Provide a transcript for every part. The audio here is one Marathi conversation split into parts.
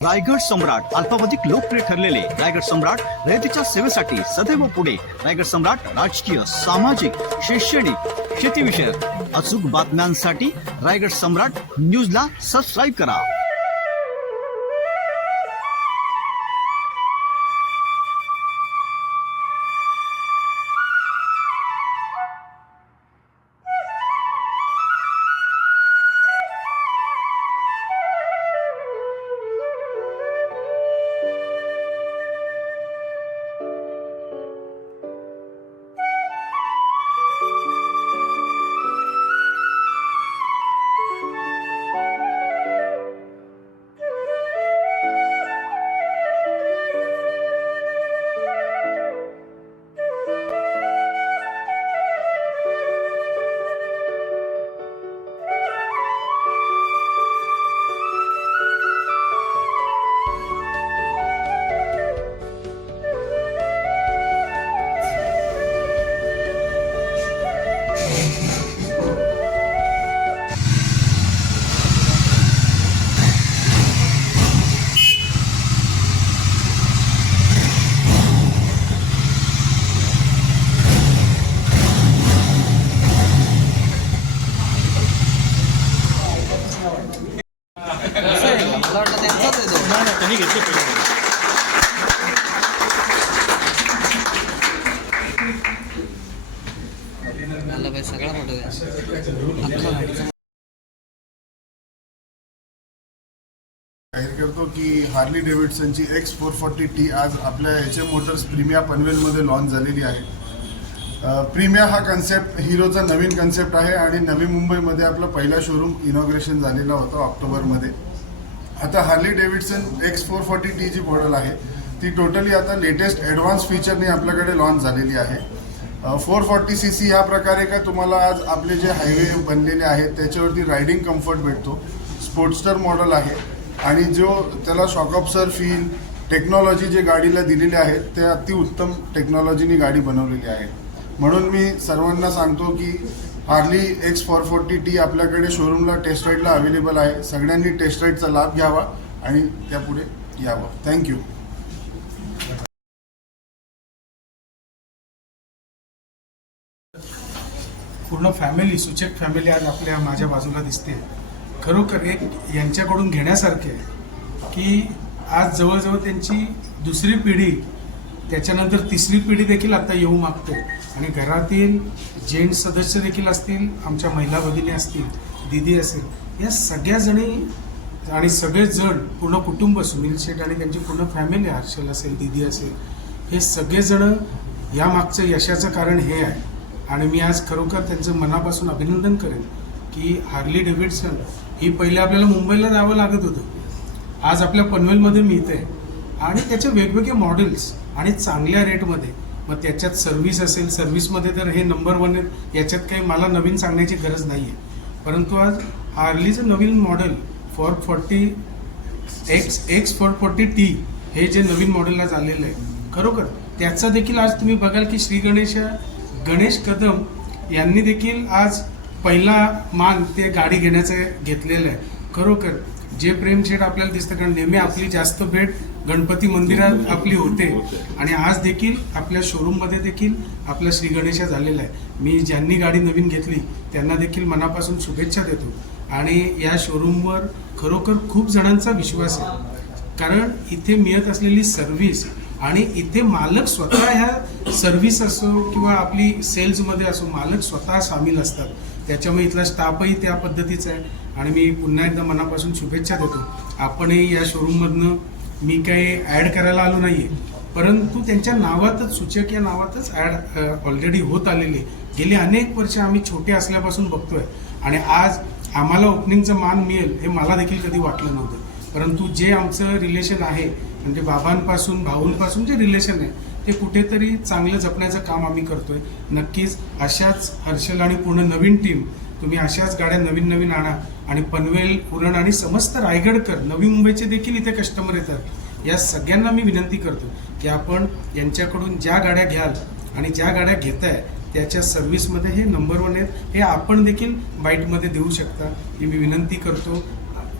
रायगड सम्राट अल्पावधिक लोकप्रिय ठरलेले रायगड सम्राट रयतेच्या सेवेसाठी सदैव पुढे. रायगड सम्राट राजकीय, सामाजिक, शैक्षणिक, शेतीविषयक अचूक बातम्यांसाठी रायगड सम्राट न्यूजला सबस्क्राईब करा. जाहीर करतो की हार्ली डेव्हिडसनची X440T आज आपल्या HM मोटर्स प्रीमिया पनवेलमध्ये लॉन्च झालेली आहे. प्रीमिया हा कन्सेप्ट हिरोचा नवीन कन्सेप्ट आहे आणि नवी मुंबईमध्ये आपला पहिला शोरूम इनॉग्रेशन झालेला होता ऑक्टोबरमध्ये. आता हार्ली डेव्हिडसन X440T जी मॉडेल आहे ती टोटली आता लेटेस्ट ॲडव्हान्स फीचरने आपल्याकडे लॉन्च झालेली आहे. 440cc ह्या प्रकारे का तुम्हाला आज आपले जे हायवे बनलेले आहेत त्याच्यावरती रायडिंग कम्फर्ट भेटतो. स्पोर्ट्स्टर मॉडेल आहे आणि जो त्याला शॉक ऑब्सर फील टेक्नॉलॉजी जे गाडीला दिलेली आहे ते अतिउत्तम टेक्नॉलॉजीनी गाडी बनवलेली आहे. म्हणून मी सर्वांना सांगतो की हार्ली X440T आपल्याकडे शोरूमला टेस्ट राईडला अवेलेबल आहे. सगळ्यांनी टेस्ट राईडचा लाभ घ्यावा आणि त्यापुढे यावं. थँक्यू. पूर्ण फॅमिली, सूचक फॅमिली आज आपल्या माझ्या बाजूला दिसते. खरोखर एक यांच्याकडून घेण्यासारखे आहे की आज जवळजवळ त्यांची दुसरी पिढी, त्याच्यानंतर तिसरी पिढी देखील आता येऊ मागते आणि घरातील जेंट्स सदस्य देखील असतील, आमच्या महिला भगिनी असतील, दिदी असेल, या सगळ्याजणी आणि सगळेजण पूर्ण कुटुंब, सुनील शेठ आणि त्यांची पूर्ण फॅमिली, हर्षल असेल, दिदी असेल, हे सगळेजण यामागचं यशाचं कारण हे आहे. आणि मी आज खरोखर त्यांचं मनापासून अभिनंदन करेन की हार्ली डेव्हिडसन ही पहिले आपल्याला मुंबईला जावं लागत होतं, आज आपल्या पनवेलमध्ये मिळते आणि त्याचे वेगवेगळे मॉडेल्स आणि चांगल्या रेटमध्ये. मग त्याच्यात सर्व्हिस असेल, सर्व्हिसमध्ये तर हे नंबर 1 आहेत, याच्यात काही मला नवीन सांगण्याची गरज नाही आहे. परंतु आज हार्लीचं नवीन मॉडेल X440T हे जे नवीन मॉडेलला झालेलं आहे, खरोखर त्याचा देखील आज तुम्ही बघाल की श्री गणेश कदम यांनी देखील आज पहिला मान ते गाडी घेण्याचं घेतलेलं आहे. खरोखर जे प्रेमशेठ आपल्याला दिसतं, कारण नेहमी आपली जास्त भेट गणपती मंदिरात आपली होते आणि आज देखील आपल्या शोरूममध्ये देखील आपला श्री गणेशा झालेला आहे. मी ज्यांनी गाडी नवीन घेतली त्यांना देखील मनापासून शुभेच्छा देतो आणि या शोरूमवर खरोखर खूप जणांचा विश्वास आहे, कारण इथे मिळत असलेली सर्व्हिस आणि इथे मालक स्वतः ह्या सर्व्हिस असो किंवा आपली सेल्समध्ये असो, मालक स्वतः सामील असतात. त्याच्यामुळे इथला स्टाफही त्या पद्धतीचा आहे आणि मी पुन्हा एकदा मनापासून शुभेच्छा देतो. आपणही या शोरूममधनं मी काही ॲड करायला आलो नाही आहे, परंतु त्यांच्या नावातच, सूचक या नावातच ॲड ऑलरेडी होत आलेली. गेली अनेक वर्ष आम्ही छोटे असल्यापासून बघतोय आणि आज आम्हाला ओपनिंगचं मान मिळेल हे मला देखील कधी वाटलं नव्हतं. परंतु जे आमचं रिलेशन आहे, म्हणजे बाबांपासून, भाऊंपासून जे रिलेशन आहे ते कुठेतरी चांगलं जपण्याचं काम आम्ही करतोय. नक्कीच अशाच हर्षल आणि पूर्ण नवीन टीम, तुम्ही अशाच गाड्या नवीन नवीन आणा आणि पनवेल, उरण आणि समस्त रायगडकर, नवी मुंबईचे देखील इथे कस्टमर येतात, या सगळ्यांना मी विनंती करतो की आपण यांच्याकडून ज्या गाड्या घ्याल आणि ज्या गाड्या घेताय त्याच्या सर्व्हिसमध्ये हे नंबर 1 आहेत, हे आपण देखील बाईटमध्ये देऊ शकता ही मी विनंती करतो.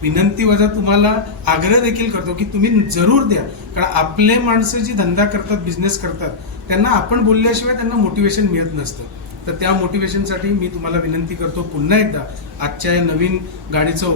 विनंती वजा तुम्हाला आग्रह देखील करतो की तुम्ही जरूर द्या, कारण आपले माणसं जी धंदा करतात, बिझनेस करतात, त्यांना आपण बोलल्याशिवाय त्यांना मोटिवेशन मिळत नसतं. तर त्या मोटिवेशनसाठी मी तुम्हाला विनंती करतो पुन्हा एकदा, आजच्या या नवीन गाडीचं